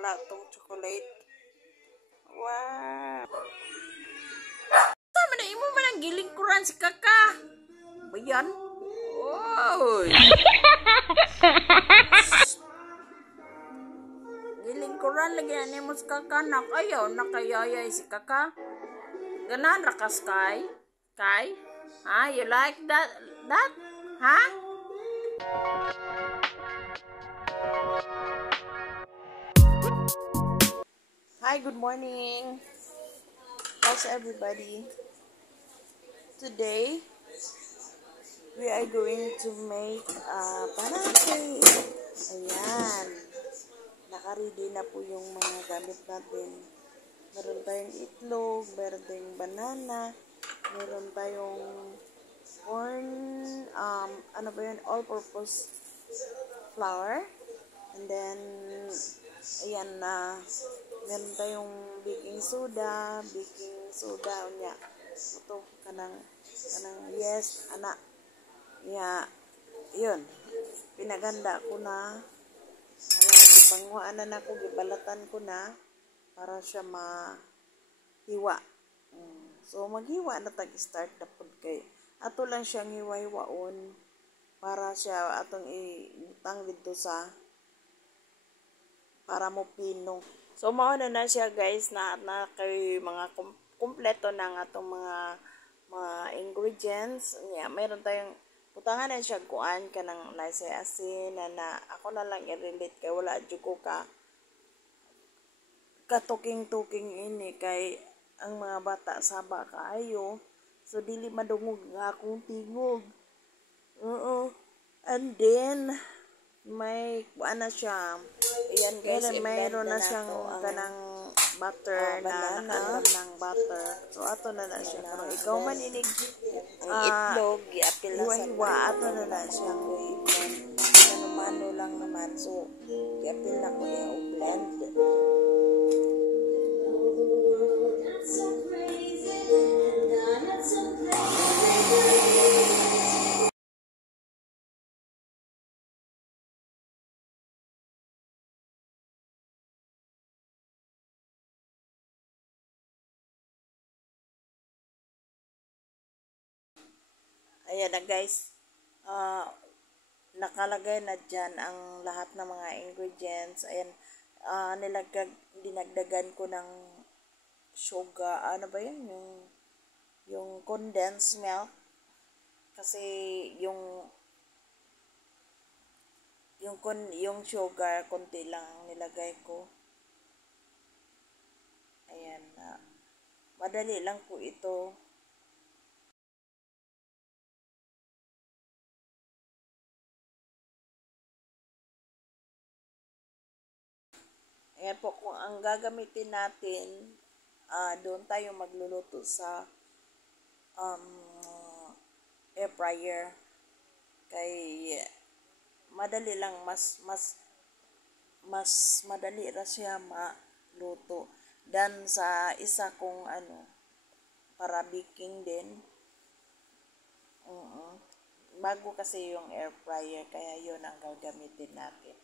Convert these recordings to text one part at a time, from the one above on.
wala tong chocolate. Wow. Tama na imo man ang gilingkuran si Kaka. Ba yan? Oy. Gilingkuran lagi na mo si Kaka. Nakayaw, nakayayay si Kaka. Ganan rakas kay? Kay? Ha? You like that? That? Ha? Hi, good morning. How's everybody? Today, we are going to make banana cake. Ayan. Naka-ready na po yung mga gamit natin. Meron tayong itlog, meron tayong banana, meron tayong corn, ano ba yun, all-purpose flour. And then, ayan na, meron tayong baking soda, unya. Ito, yes, anak. Yun. Pinaganda ko na. Gipanguhaan na ako, gibalatan ko na para siya mahiwa. So, maghiwa na tag-start na po kay. Ato lang siyang hiwa-hiwaon para siya atong ibutang dito sa para mo pino. So, mauna na siya guys na kay mga kumpleto ng atong mga ingredients. Mayroon tayong putangan na siya kuan ka ng nasay asin na ako na lang i-relate kay wala jugo ka katuking-tuking ini kay ang mga bata saba kaayo. So, dili madungog nga akong tingog. And then, may kuan na siya. Ayan guys, mayroon na siyang kanang butter na nakalam ng butter. So, ato na siya. Pero ikaw man inig itlog, i-apil na sa hiwa, ato na siyang mano lang naman. So, i-apil na ko niya o blend. Ayan na guys, nakalagay na dyan ang lahat ng mga ingredients. Ayan, dinagdagan ko ng sugar, ano ba yun? Yung condensed milk. Kasi yung sugar, konti lang ang nilagay ko. Ayan, madali lang po ito. Ayan po, kung ang gagamitin natin, doon tayo magluluto sa air fryer. Kay madali lang, mas madali ra siya maluto. Dan sa isa kong para baking din. Bago kasi yung air fryer, kaya yun ang gagamitin natin.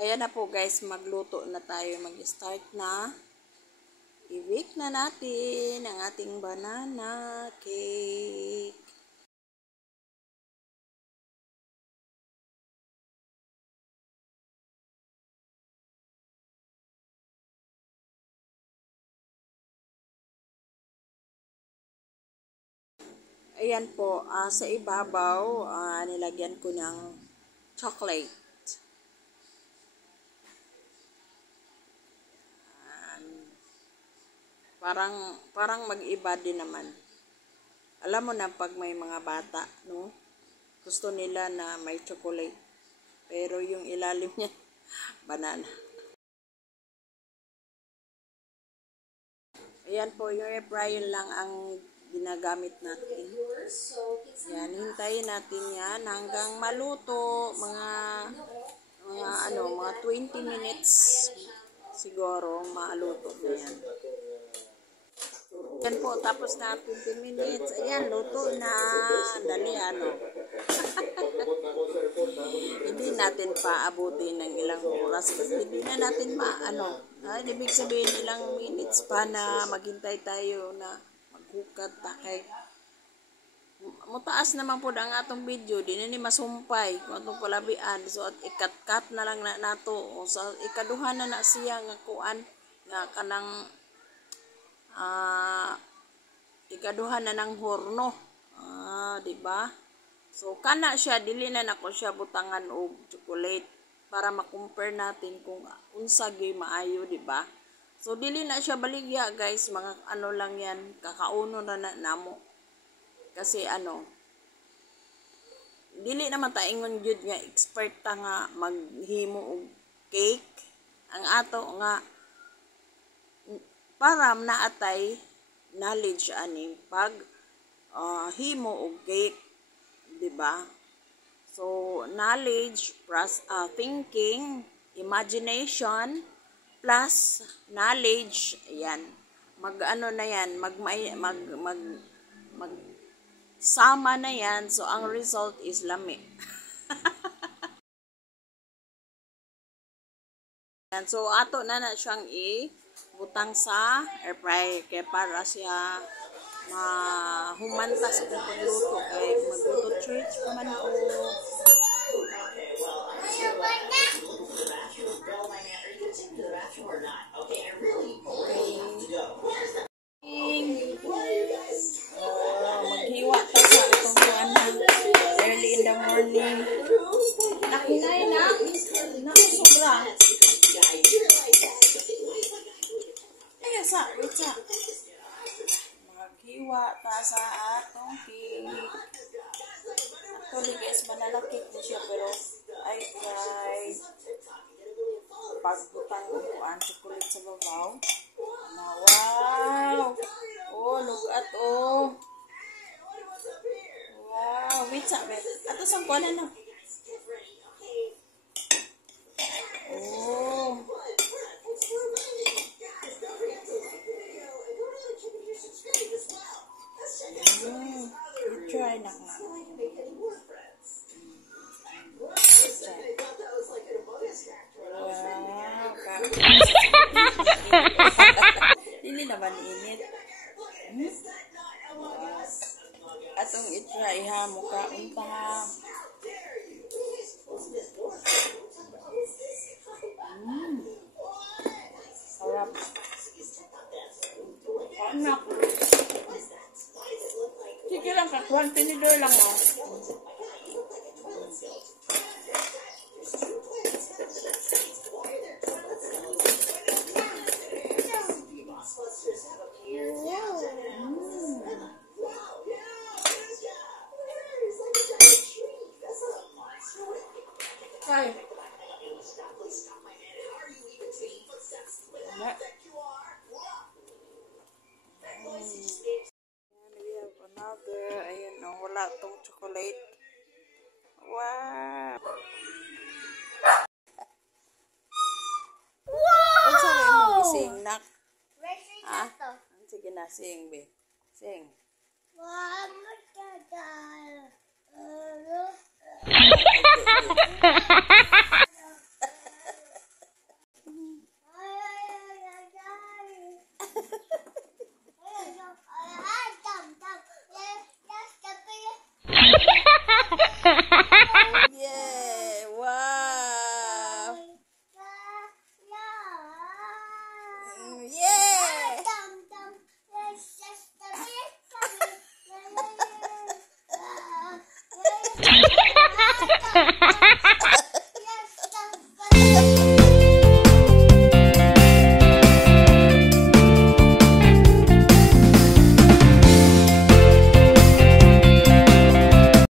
Ayan na po guys, magluto na tayo, mag-start na. I-bake na natin ang ating banana cake. Ayan po, sa ibabaw, nilagyan ko ng chocolate. Parang mag-iba din naman. Alam mo na pag may mga bata, no? Gusto nila na may chocolate. Pero yung ilalim niya, banana. Ayan po, yung air fryer lang ang ginagamit natin. Yan, hintayin natin yan hanggang maluto, mga 20 minutes siguro maluto na yan. Yan po, tapos na 20 minutes. Ayan, luto na. Dali, Hindi natin paabutin ng ilang oras kasi hindi na natin ibig sabihin ilang minutes pa na maghintay tayo na maghukad takay. Mutaas naman po ang atong video, di na ni masumpay kung atong palabian. So, at ikat-kat na lang na nato. O, sa ikaduhan na siya nga kuan nga kanang ikaduhan na ng horno. Di ba? So, kana siya, dili na nako siya butangan og chocolate para ma-compare natin kung unsa gyud maayo, di ba? So, dili na siya baligya, guys. Mga lang yan, kakauno na namo. Kasi dili naman ta ingon jud nga expert ta nga maghimo og cake. Ang ato nga para naatay knowledge ani pag himo og cake, di ba? So knowledge plus thinking, imagination plus knowledge, ayan. Na yan, sama na yan, so ang result is lami. So ato na siyang ibutang sa air fryer kaya para siya mahumanta sa kung pagluto kay magluto church pa man ko. Maghiwa ta sa itong kuanan early in the morning. Nakinay na sobra. Ay, wait sa. Maghiwa ta sa atong cake. Actually guys, banana cake mo siya pero I try pagbutang ko ang chocolate sa babaw. Wow! Oh, look at Wow, wait sa bet. Ato sang kuanan na. Oh. Try na nga. Dili naman init. Atong i-try ha, mukha unta. Sarap. Anak. Sige lang, kakwan, tinidor lang Ay. Another, ayan wala tong chocolate. Wow! Wow! Ang sarap mong ising, nak. Sige na, sing, be. Sing. Yeah! Wow! Yeah!